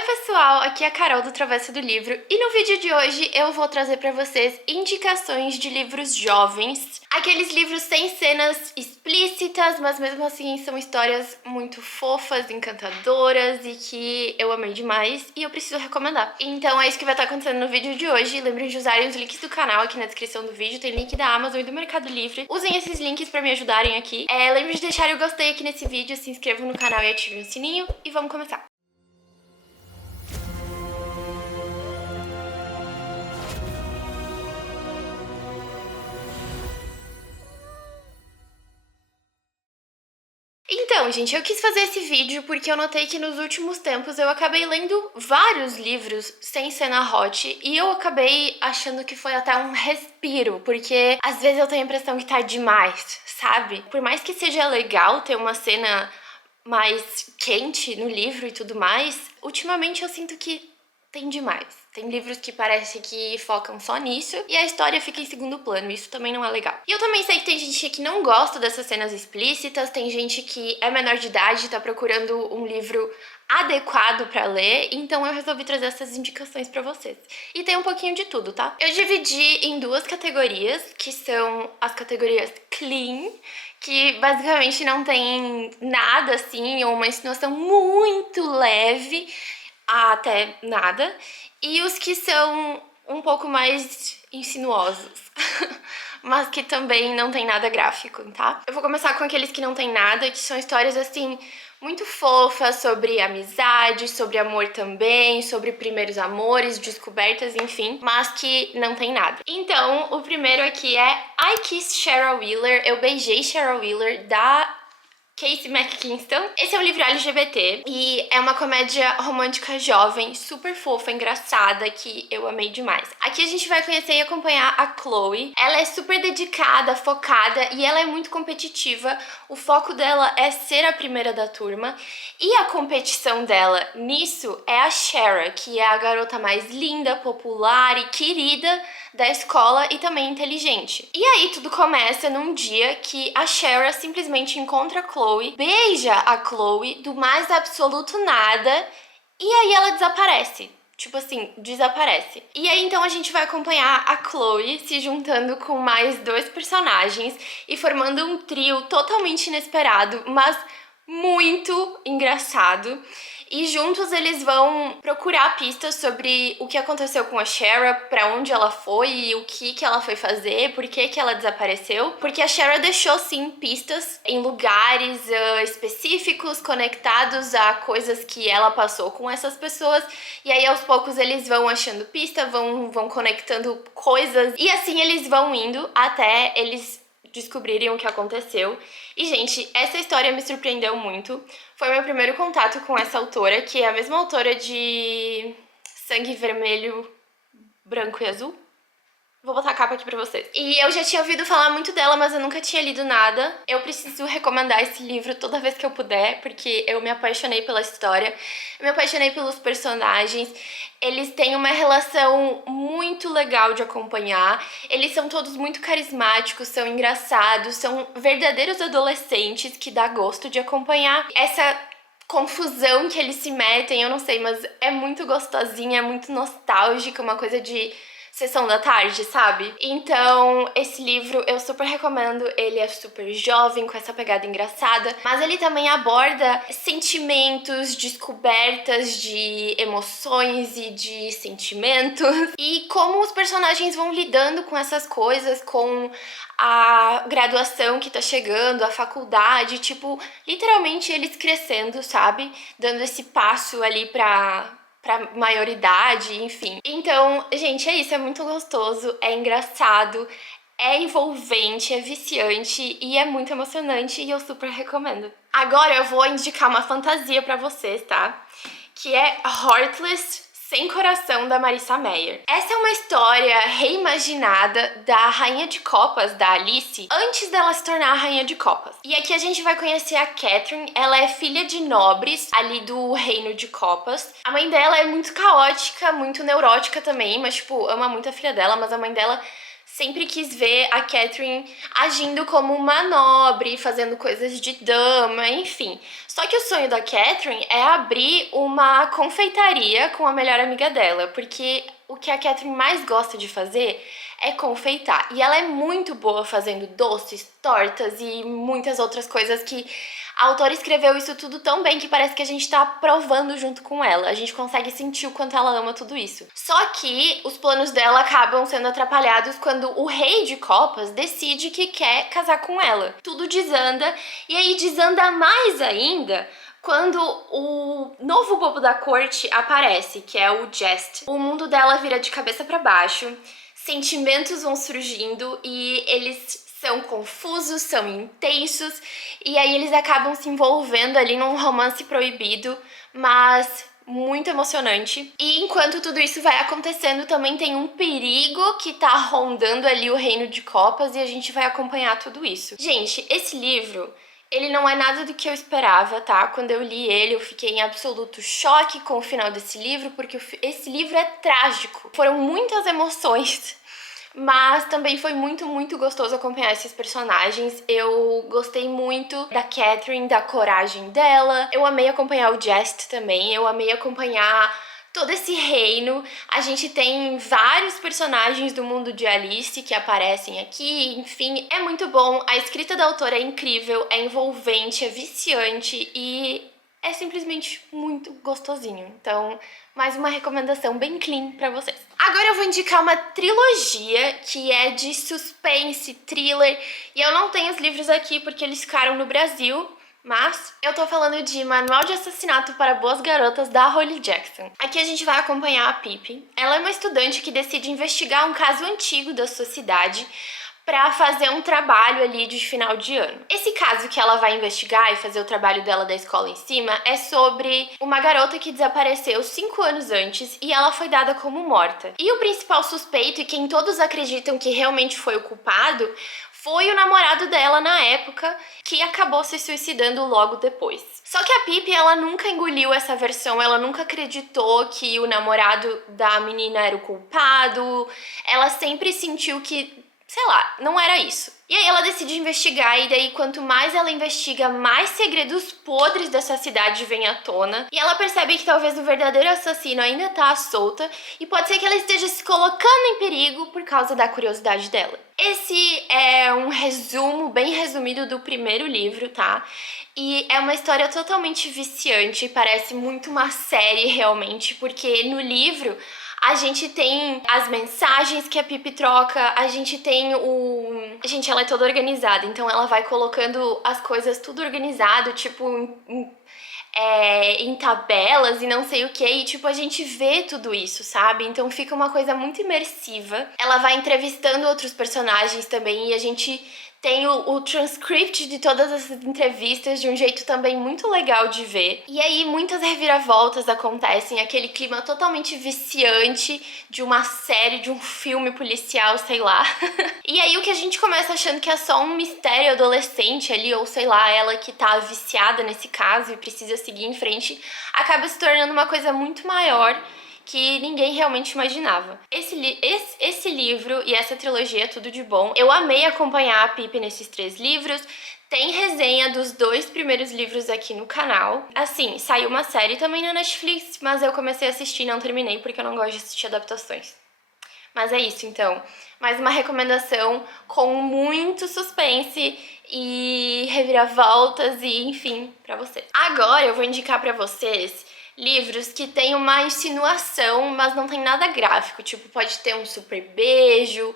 Oi pessoal, aqui é a Carol do Travessa do Livro e no vídeo de hoje eu vou trazer pra vocês indicações de livros jovens. Aqueles livros sem cenas explícitas, mas mesmo assim são histórias muito fofas, encantadoras e que eu amei demais e eu preciso recomendar. Então é isso que vai estar acontecendo no vídeo de hoje. Lembrem de usarem os links do canal aqui na descrição do vídeo, tem link da Amazon e do Mercado Livre. Usem esses links pra me ajudarem aqui. Lembrem de deixarem o gostei aqui nesse vídeo, se inscrevam no canal e ativem o sininho e vamos começar. Então, gente, eu quis fazer esse vídeo porque eu notei que nos últimos tempos eu acabei lendo vários livros sem cena hot e eu acabei achando que foi até um respiro, porque às vezes eu tenho a impressão que tá demais, sabe? Por mais que seja legal ter uma cena mais quente no livro e tudo mais, ultimamente eu sinto que tem demais. Tem livros que parece que focam só nisso e a história fica em segundo plano, isso também não é legal. E eu também sei que tem gente que não gosta dessas cenas explícitas, tem gente que é menor de idade e tá procurando um livro adequado pra ler, então eu resolvi trazer essas indicações pra vocês. E tem um pouquinho de tudo, tá? Eu dividi em duas categorias, que são as categorias clean, que basicamente não tem nada assim, ou uma insinuação muito leve, até nada, e os que são um pouco mais insinuosos, mas que também não tem nada gráfico, tá? Eu vou começar com aqueles que não tem nada, que são histórias assim muito fofas sobre amizade, sobre amor também, sobre primeiros amores, descobertas, enfim, mas que não tem nada. Então, o primeiro aqui é I Kissed Cheryl Wheeler, Eu Beijei Cheryl Wheeler, da Casey McKinston. Esse é um livro LGBT e é uma comédia romântica jovem, super fofa, engraçada, que eu amei demais. Aqui a gente vai conhecer e acompanhar a Chloe. Ela é super dedicada, focada e ela é muito competitiva. O foco dela é ser a primeira da turma e a competição dela nisso é a Shara, que é a garota mais linda, popular e querida da escola e também inteligente. E aí tudo começa num dia que a Shara simplesmente encontra a Chloe, beija a Chloe do mais absoluto nada e aí ela desaparece. Tipo assim, desaparece. E aí então a gente vai acompanhar a Chloe se juntando com mais dois personagens e formando um trio totalmente inesperado, mas muito engraçado. E juntos eles vão procurar pistas sobre o que aconteceu com a Shara, pra onde ela foi e o que ela foi fazer, por que ela desapareceu. Porque a Shara deixou sim pistas em lugares específicos, conectados a coisas que ela passou com essas pessoas. E aí aos poucos eles vão achando pista, vão conectando coisas. E assim eles vão indo até eles descobrirem o que aconteceu. E, gente, essa história me surpreendeu muito. Foi meu primeiro contato com essa autora, que é a mesma autora de Sangue Vermelho, Branco e Azul. Vou botar a capa aqui pra vocês. E eu já tinha ouvido falar muito dela, mas eu nunca tinha lido nada. Eu preciso recomendar esse livro toda vez que eu puder, porque eu me apaixonei pela história, eu me apaixonei pelos personagens. Eles têm uma relação muito legal de acompanhar. Eles são todos muito carismáticos, são engraçados, são verdadeiros adolescentes que dá gosto de acompanhar. Essa confusão que eles se metem, eu não sei, mas é muito gostosinha, é muito nostálgica, uma coisa de sessão da tarde, sabe? Então, esse livro eu super recomendo. Ele é super jovem, com essa pegada engraçada, mas ele também aborda sentimentos, descobertas de emoções e de sentimentos e como os personagens vão lidando com essas coisas, com a graduação que tá chegando, a faculdade, tipo, literalmente eles crescendo, sabe? Dando esse passo ali pra maioridade, enfim. Então, gente, é isso, é muito gostoso, é engraçado, é envolvente, é viciante e é muito emocionante e eu super recomendo. Agora eu vou indicar uma fantasia pra vocês, tá? Que é Heartless, Sem Coração, da Marissa Meyer. Essa é uma história reimaginada da Rainha de Copas, da Alice, antes dela se tornar a Rainha de Copas. E aqui a gente vai conhecer a Catherine. Ela é filha de nobres ali do Reino de Copas. A mãe dela é muito caótica, muito neurótica também, mas tipo, ama muito a filha dela, mas a mãe dela sempre quis ver a Catherine agindo como uma nobre, fazendo coisas de dama, enfim. Só que o sonho da Catherine é abrir uma confeitaria com a melhor amiga dela, porque o que a Catherine mais gosta de fazer é confeitar. E ela é muito boa fazendo doces, tortas e muitas outras coisas que a autora escreveu isso tudo tão bem que parece que a gente tá provando junto com ela. A gente consegue sentir o quanto ela ama tudo isso. Só que os planos dela acabam sendo atrapalhados quando o rei de copas decide que quer casar com ela. Tudo desanda, e aí desanda mais ainda quando o novo bobo da corte aparece, que é o Jest. O mundo dela vira de cabeça para baixo, sentimentos vão surgindo e eles são confusos, são intensos, e aí eles acabam se envolvendo ali num romance proibido, mas muito emocionante. E enquanto tudo isso vai acontecendo, também tem um perigo que tá rondando ali o Reino de Copas, e a gente vai acompanhar tudo isso. Gente, esse livro, ele não é nada do que eu esperava, tá? Quando eu li ele, eu fiquei em absoluto choque com o final desse livro, porque esse livro é trágico. Foram muitas emoções, mas também foi muito, muito gostoso acompanhar esses personagens. Eu gostei muito da Catherine, da coragem dela. Eu amei acompanhar o Jest também. Eu amei acompanhar todo esse reino. A gente tem vários personagens do mundo de Alice que aparecem aqui. Enfim, é muito bom. A escrita da autora é incrível, é envolvente, é viciante e é simplesmente muito gostosinho. Então, mais uma recomendação bem clean pra vocês. Agora eu vou indicar uma trilogia que é de suspense, thriller, e eu não tenho os livros aqui porque eles ficaram no Brasil, mas eu tô falando de Manual de Assassinato para Boas Garotas, da Holly Jackson. Aqui a gente vai acompanhar a Pippi. Ela é uma estudante que decide investigar um caso antigo da sua cidade para fazer um trabalho ali de final de ano. Esse caso que ela vai investigar e fazer o trabalho dela da escola em cima é sobre uma garota que desapareceu 5 anos antes e ela foi dada como morta. E o principal suspeito, e quem todos acreditam que realmente foi o culpado, foi o namorado dela na época, que acabou se suicidando logo depois. Só que a Pippi, ela nunca engoliu essa versão, ela nunca acreditou que o namorado da menina era o culpado, ela sempre sentiu que, sei lá, não era isso. E aí ela decide investigar, e daí quanto mais ela investiga, mais segredos podres dessa cidade vêm à tona. E ela percebe que talvez o verdadeiro assassino ainda tá à solta, e pode ser que ela esteja se colocando em perigo por causa da curiosidade dela. Esse é um resumo, bem resumido, do primeiro livro, tá? E é uma história totalmente viciante, parece muito uma série realmente, porque no livro a gente tem as mensagens que a Pippi troca, a gente tem o... Gente, ela é toda organizada, então ela vai colocando as coisas tudo organizado, tipo, em tabelas e não sei o que, e tipo, a gente vê tudo isso, sabe? Então fica uma coisa muito imersiva. Ela vai entrevistando outros personagens também, e a gente tem o transcript de todas essas entrevistas de um jeito também muito legal de ver. E aí muitas reviravoltas acontecem, aquele clima totalmente viciante de uma série, de um filme policial, sei lá. E aí o que a gente começa achando que é só um mistério adolescente ali, ou sei lá, ela que tá viciada nesse caso e precisa seguir em frente, acaba se tornando uma coisa muito maior que ninguém realmente imaginava. Esse livro e essa trilogia é tudo de bom. Eu amei acompanhar a Pippi nesses 3 livros. Tem resenha dos 2 primeiros livros aqui no canal. Assim, saiu uma série também na Netflix, mas eu comecei a assistir e não terminei porque eu não gosto de assistir adaptações. Mas é isso, então. Mais uma recomendação com muito suspense e reviravoltas e enfim, pra vocês. Agora eu vou indicar pra vocês livros que tem uma insinuação, mas não tem nada gráfico. Tipo, pode ter um super beijo,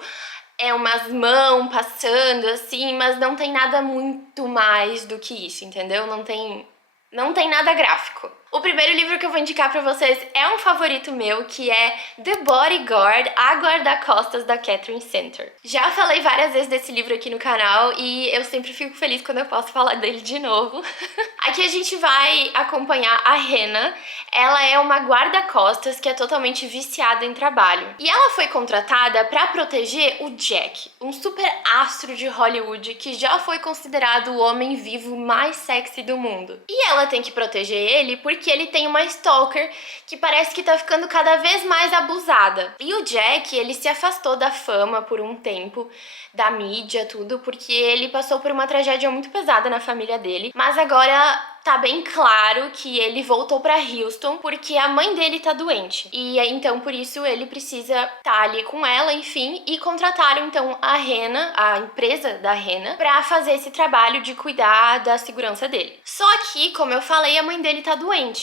umas mãos passando assim, mas não tem nada muito mais do que isso, entendeu? Não tem nada gráfico. O primeiro livro que eu vou indicar pra vocês é um favorito meu, que é The Bodyguard, A Guarda-Costas, da Katherine Center. Já falei várias vezes desse livro aqui no canal e eu sempre fico feliz quando eu posso falar dele de novo. Aqui a gente vai acompanhar a Hannah. Ela é uma guarda-costas que é totalmente viciada em trabalho. E ela foi contratada pra proteger o Jack, um super astro de Hollywood que já foi considerado o homem vivo mais sexy do mundo. E ela tem que proteger ele porque porque ele tem uma stalker que parece que tá ficando cada vez mais abusada. E o Jack, ele se afastou da fama por um tempo, da mídia, tudo, porque ele passou por uma tragédia muito pesada na família dele. Mas agora tá bem claro que ele voltou pra Houston porque a mãe dele tá doente. E então, por isso, ele precisa estar ali com ela, enfim. E contrataram, então, a Hannah, a empresa da Hannah, pra fazer esse trabalho de cuidar da segurança dele. Só que, como eu falei, a mãe dele tá doente.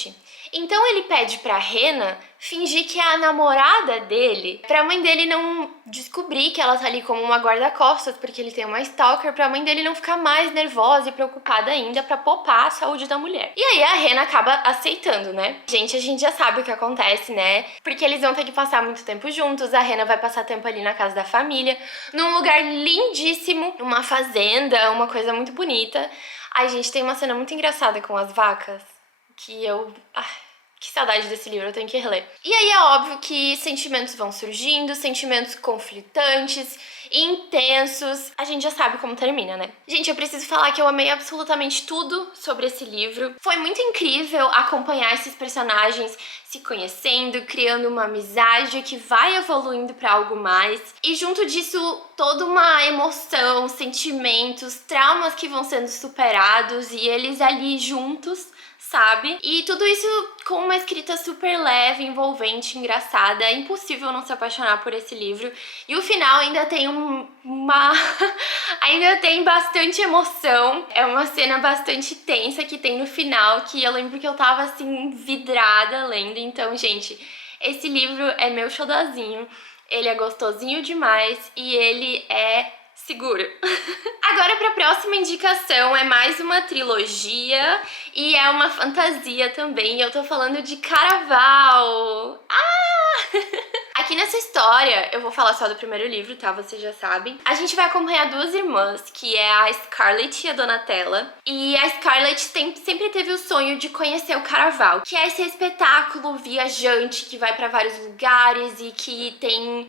Então ele pede pra Hannah fingir que é a namorada dele, pra mãe dele não descobrir que ela tá ali como uma guarda-costas, porque ele tem uma stalker, pra mãe dele não ficar mais nervosa e preocupada ainda, pra poupar a saúde da mulher. E aí a Hannah acaba aceitando, né? Gente, a gente já sabe o que acontece, né? Porque eles vão ter que passar muito tempo juntos, a Hannah vai passar tempo ali na casa da família, num lugar lindíssimo, numa fazenda, uma coisa muito bonita. Ai, gente, tem uma cena muito engraçada com as vacas que eu... Ai, que saudade desse livro, eu tenho que reler. E aí é óbvio que sentimentos vão surgindo, sentimentos conflitantes, intensos. A gente já sabe como termina, né? Gente, eu preciso falar que eu amei absolutamente tudo sobre esse livro. Foi muito incrível acompanhar esses personagens se conhecendo, criando uma amizade que vai evoluindo pra algo mais. E junto disso, toda uma emoção, sentimentos, traumas que vão sendo superados e eles ali juntos, sabe? E tudo isso com uma escrita super leve, envolvente, engraçada. É impossível não se apaixonar por esse livro. E o final ainda tem ainda tem bastante emoção. É uma cena bastante tensa que tem no final, que eu lembro que eu tava assim vidrada lendo. Então, gente, esse livro é meu xodozinho. Ele é gostosinho demais e ele é seguro. Agora, para a próxima indicação, é mais uma trilogia e é uma fantasia também. Eu tô falando de Caraval. Aqui nessa história, eu vou falar só do primeiro livro, tá? Vocês já sabem. A gente vai acompanhar duas irmãs, que é a Scarlett e a Donatella. E a Scarlett sempre teve o sonho de conhecer o Caraval, que é esse espetáculo viajante que vai pra vários lugares e que tem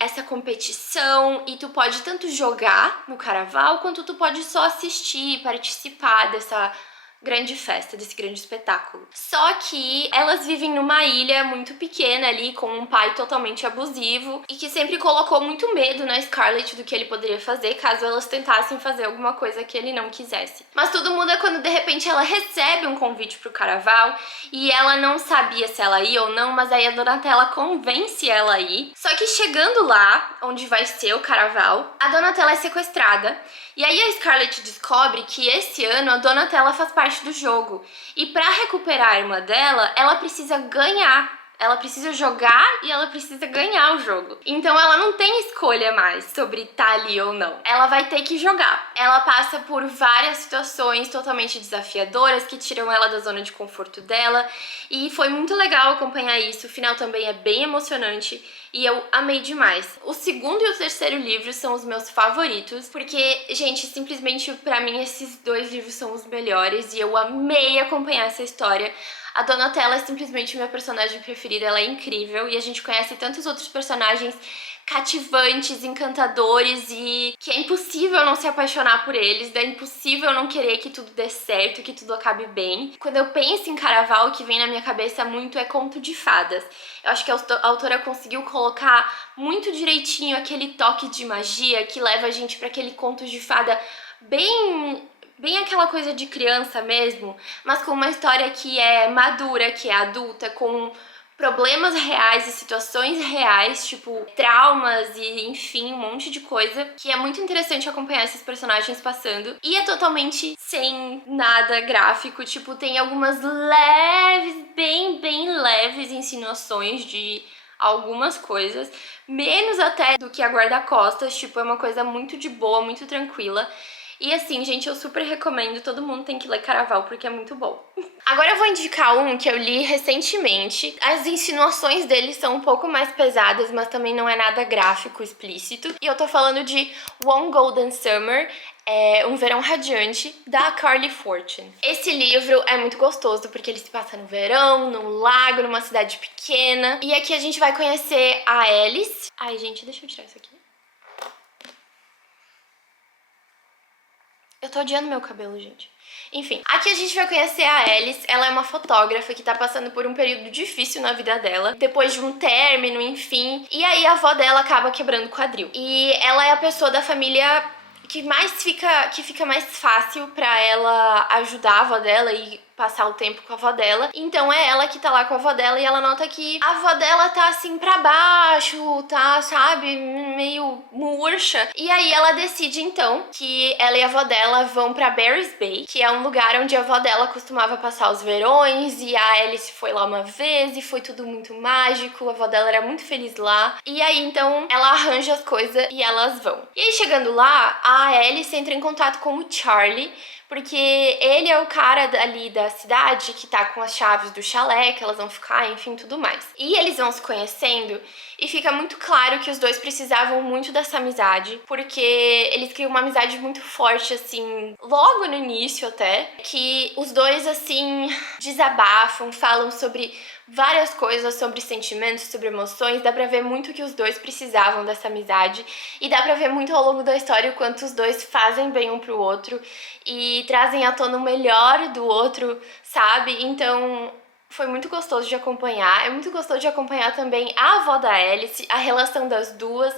essa competição. E tu pode tanto jogar no Caraval, quanto tu pode só assistir e participar dessa grande festa, desse grande espetáculo. Só que elas vivem numa ilha muito pequena ali, com um pai totalmente abusivo e que sempre colocou muito medo na Scarlett do que ele poderia fazer caso elas tentassem fazer alguma coisa que ele não quisesse. Mas tudo muda quando de repente ela recebe um convite pro Caraval e ela não sabia se ela ia ou não, mas aí a Donatella convence ela a ir. Só que chegando lá, onde vai ser o Caraval, a Donatella é sequestrada. E aí a Scarlett descobre que esse ano a Donatella faz parte do jogo. E pra recuperar a irmã dela, ela precisa ganhar. Ela precisa jogar e ela precisa ganhar o jogo. Então ela não tem escolha mais sobre estar ali ou não. Ela vai ter que jogar. Ela passa por várias situações totalmente desafiadoras que tiram ela da zona de conforto dela. E foi muito legal acompanhar isso. O final também é bem emocionante. E eu amei demais. O segundo e o terceiro livro são os meus favoritos, porque, gente, simplesmente pra mim esses dois livros são os melhores e eu amei acompanhar essa história. A Donatella é simplesmente minha personagem preferida, ela é incrível e a gente conhece tantos outros personagens cativantes, encantadores e que é impossível não se apaixonar por eles, é impossível não querer que tudo dê certo, que tudo acabe bem. Quando eu penso em Caraval, o que vem na minha cabeça muito é conto de fadas. Eu acho que a autora conseguiu colocar muito direitinho aquele toque de magia que leva a gente para aquele conto de fada bem aquela coisa de criança mesmo, mas com uma história que é madura, que é adulta, com problemas reais e situações reais, tipo traumas e enfim, um monte de coisa, que é muito interessante acompanhar esses personagens passando. E é totalmente sem nada gráfico, tipo, tem algumas leves, bem leves insinuações de algumas coisas, menos até do que a guarda-costas, tipo, é uma coisa muito de boa, muito tranquila. E assim, gente, eu super recomendo, todo mundo tem que ler Caraval porque é muito bom. Agora eu vou indicar um que eu li recentemente. As insinuações dele são um pouco mais pesadas, mas também não é nada gráfico, explícito. E eu tô falando de One Golden Summer, Um Verão Radiante, da Carly Fortune. Esse livro é muito gostoso porque ele se passa no verão, num lago, numa cidade pequena. E aqui a gente vai conhecer a Alice. Ai, gente, deixa eu tirar isso aqui. Eu tô odiando meu cabelo, gente. Enfim, aqui a gente vai conhecer a Alice. Ela é uma fotógrafa que tá passando por um período difícil na vida dela, depois de um término, enfim. E aí a avó dela acaba quebrando o quadril. E ela é a pessoa da família que fica mais fácil pra ela ajudar a avó dela e passar o tempo com a avó dela. Então é ela que tá lá com a avó dela e ela nota que a avó dela tá assim pra baixo, tá, sabe, meio murcha. E aí ela decide então que ela e a avó dela vão pra Barry's Bay, que é um lugar onde a avó dela costumava passar os verões, e a Alice foi lá uma vez e foi tudo muito mágico, a avó dela era muito feliz lá. E aí então ela arranja as coisas e elas vão. E aí chegando lá, a Alice entra em contato com o Charlie, porque ele é o cara ali da cidade que tá com as chaves do chalé, que elas vão ficar, enfim, tudo mais. E eles vão se conhecendo e fica muito claro que os dois precisavam muito dessa amizade, porque eles criam uma amizade muito forte, assim, logo no início até, que os dois, assim, desabafam, falam sobre várias coisas, sobre sentimentos, sobre emoções. Dá pra ver muito que os dois precisavam dessa amizade e dá pra ver muito ao longo da história o quanto os dois fazem bem um pro outro e trazem à tona o melhor do outro, sabe? Então foi muito gostoso de acompanhar. É muito gostoso de acompanhar também a avó da Alice, a relação das duas.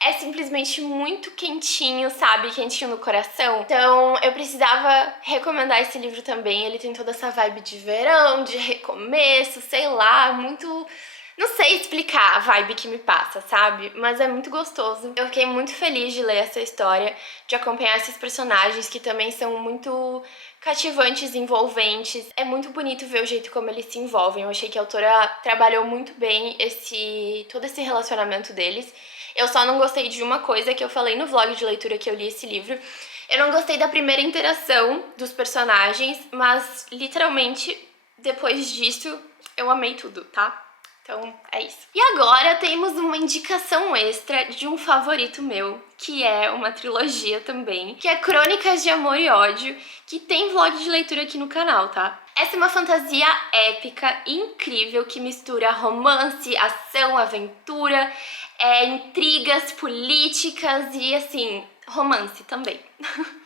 É simplesmente muito quentinho, sabe? Quentinho no coração. Então eu precisava recomendar esse livro também. Ele tem toda essa vibe de verão, de recomeço, sei lá, muito... Não sei explicar a vibe que me passa, sabe? Mas é muito gostoso. Eu fiquei muito feliz de ler essa história, de acompanhar esses personagens que também são muito cativantes, envolventes. É muito bonito ver o jeito como eles se envolvem. Eu achei que a autora trabalhou muito bem todo esse relacionamento deles. Eu só não gostei de uma coisa que eu falei no vlog de leitura que eu li esse livro. Eu não gostei da primeira interação dos personagens, mas literalmente depois disso eu amei tudo, tá? Então, é isso. E agora temos uma indicação extra de um favorito meu, que é uma trilogia também, que é Crônicas de Amor e Ódio, que tem vlog de leitura aqui no canal, tá? Essa é uma fantasia épica, incrível, que mistura romance, ação, aventura, intrigas políticas e, assim, romance também.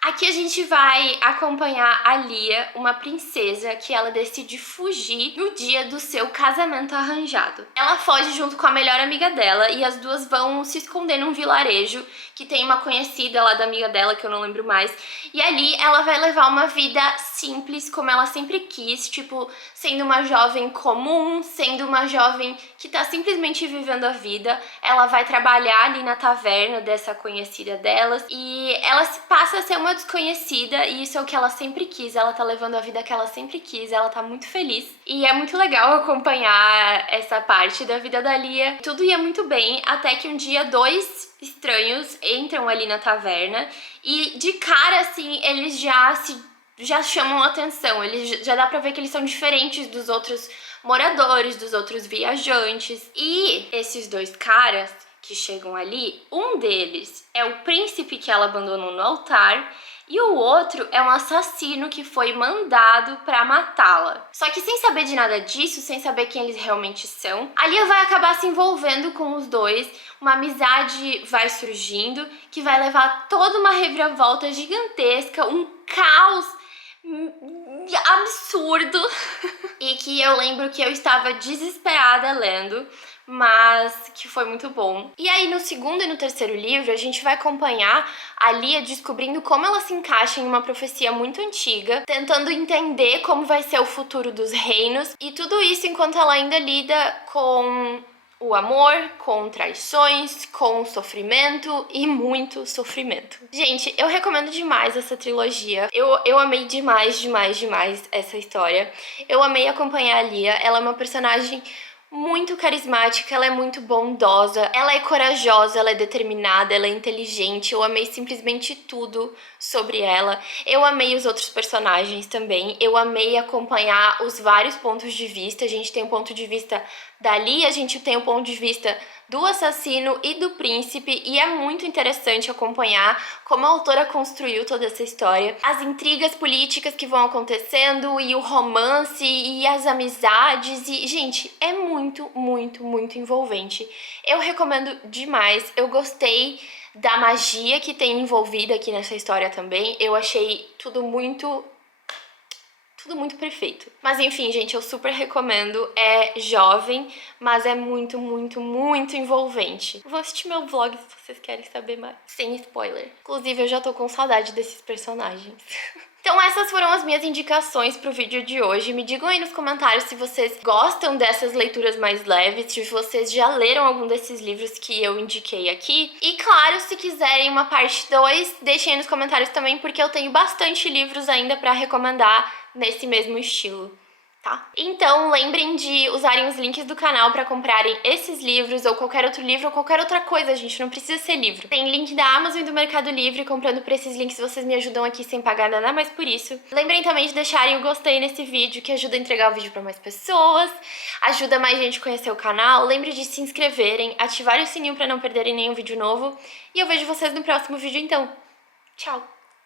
Aqui a gente vai acompanhar a Lia, uma princesa que ela decide fugir no dia do seu casamento arranjado. Ela foge junto com a melhor amiga dela e as duas vão se esconder num vilarejo que tem uma conhecida lá da amiga dela, que eu não lembro mais. E ali ela vai levar uma vida simples, como ela sempre quis, tipo, sendo uma jovem comum, sendo uma jovem que tá simplesmente vivendo a vida. Ela vai trabalhar ali na taverna dessa conhecida delas e ela passa a ser uma desconhecida e isso é o que ela sempre quis. Ela tá levando a vida que ela sempre quis, ela tá muito feliz. E é muito legal acompanhar essa parte da vida da Lia. Tudo ia muito bem, até que um dia dois estranhos entram ali na taverna e de cara, assim, eles já chamam atenção. Eles já dá pra ver que eles são diferentes dos outros moradores, dos outros viajantes. E esses dois caras que chegam ali, um deles é o príncipe que ela abandonou no altar e o outro é um assassino que foi mandado pra matá-la. Só que sem saber de nada disso, sem saber quem eles realmente são, a Lia vai acabar se envolvendo com os dois, uma amizade vai surgindo que vai levar toda uma reviravolta gigantesca, um caos absurdo e que eu lembro que eu estava desesperada lendo, mas que foi muito bom. E aí no segundo e no terceiro livro a gente vai acompanhar a Lia descobrindo como ela se encaixa em uma profecia muito antiga, tentando entender como vai ser o futuro dos reinos e tudo isso enquanto ela ainda lida com o amor, com traições, com sofrimento e muito sofrimento. Gente, eu recomendo demais essa trilogia. Eu amei demais essa história. Eu amei acompanhar a Lia. Ela é uma personagem muito carismática, ela é muito bondosa, ela é corajosa, ela é determinada, ela é inteligente. Eu amei simplesmente tudo sobre ela. Eu amei os outros personagens também. Eu amei acompanhar os vários pontos de vista. A gente tem um ponto de vista dali, a gente tem o ponto de vista do assassino e do príncipe, e é muito interessante acompanhar como a autora construiu toda essa história, as intrigas políticas que vão acontecendo, e o romance, e as amizades, e, gente, é muito envolvente. Eu recomendo demais, eu gostei da magia que tem envolvida aqui nessa história também, eu achei tudo muito Tudo muito perfeito. Mas enfim, gente, eu super recomendo. É jovem, mas é muito, muito, muito envolvente. Vou assistir meu vlog se vocês querem saber mais. Sem spoiler. Inclusive, eu já tô com saudade desses personagens. Então essas foram as minhas indicações pro vídeo de hoje. Me digam aí nos comentários se vocês gostam dessas leituras mais leves, se vocês já leram algum desses livros que eu indiquei aqui. E claro, se quiserem uma parte 2, deixem aí nos comentários também, porque eu tenho bastante livros ainda pra recomendar nesse mesmo estilo. Tá? Então lembrem de usarem os links do canal para comprarem esses livros ou qualquer outro livro ou qualquer outra coisa, gente, não precisa ser livro. Tem link da Amazon e do Mercado Livre, comprando por esses links vocês me ajudam aqui sem pagar nada mais por isso. Lembrem também de deixarem o gostei nesse vídeo, que ajuda a entregar o vídeo para mais pessoas, ajuda mais gente a conhecer o canal. Lembre de se inscreverem, ativar o sininho para não perderem nenhum vídeo novo e eu vejo vocês no próximo vídeo então. Tchau!